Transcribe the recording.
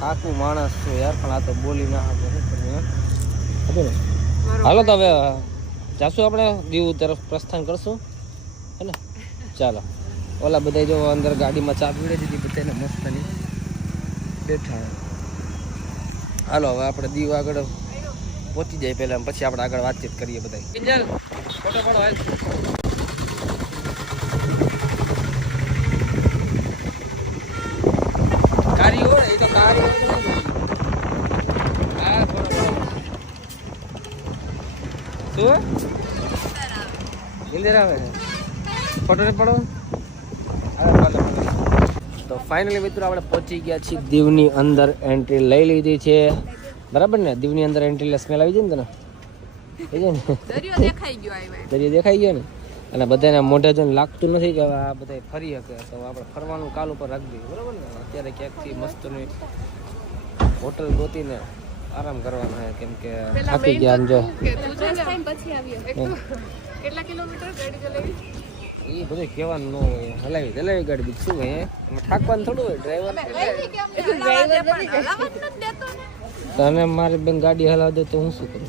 થાકું માણસ છું યાર, પણ આ તો બોલી ના આપે હતું ને. હાલો તો હવે જાશું આપણે દીવ તરફ પ્રસ્થાન કરશું હે ને. ચાલો ઓલા બધા જો અંદર ગાડીમાં ચા પીવડે દીધી બધાને મસ્તની બેઠા. હાલો હવે આપણે દીવ આગળ પહોંચી જાય પહેલાં, પછી આપણે આગળ વાતચીત કરીએ બધા. કિંજલ ફોટો પડો હાલ. કારી હોય એ તો કારી હા બરોબર. શું ઇન્દિર આવે છે ફોટો ને પડો. તો ફાઇનલી મિત્રો આપણે પહોંચી ગયા છીએ દીવની અંદર. એન્ટ્રી લઈ લીધી છે બરાબર ને. દીવની અંદર એન્ટ્રી એટલે સ્મેલ આવી જાય ને તને, થઈ જાય ને. દરિયો દેખાઈ ગયો ને. અને બધાને મોઢે જોઈને લાગતું નથી કે આ બધા ફરી શકે, તો આપણે ફરવાનું કાલ ઉપર રાખી દઈએ બરાબર ને. અત્યારે ક્યાંકથી મસ્તની હોટલ ગોતીને આરામ કરવાનો છે, કેમ કે થાકી ગયા. આમ જો કેટલા કિલોમીટર ગાડી ચલાવી એ બધું કહેવાનું ન હોય, હલાવી હલાવી ગાડી બીજું શું હોય એમાં થાકવાનું થોડું હોય. ડ્રાઈવર તને મારી બેન ગાડી હલાવી દે તો હું શું કરું?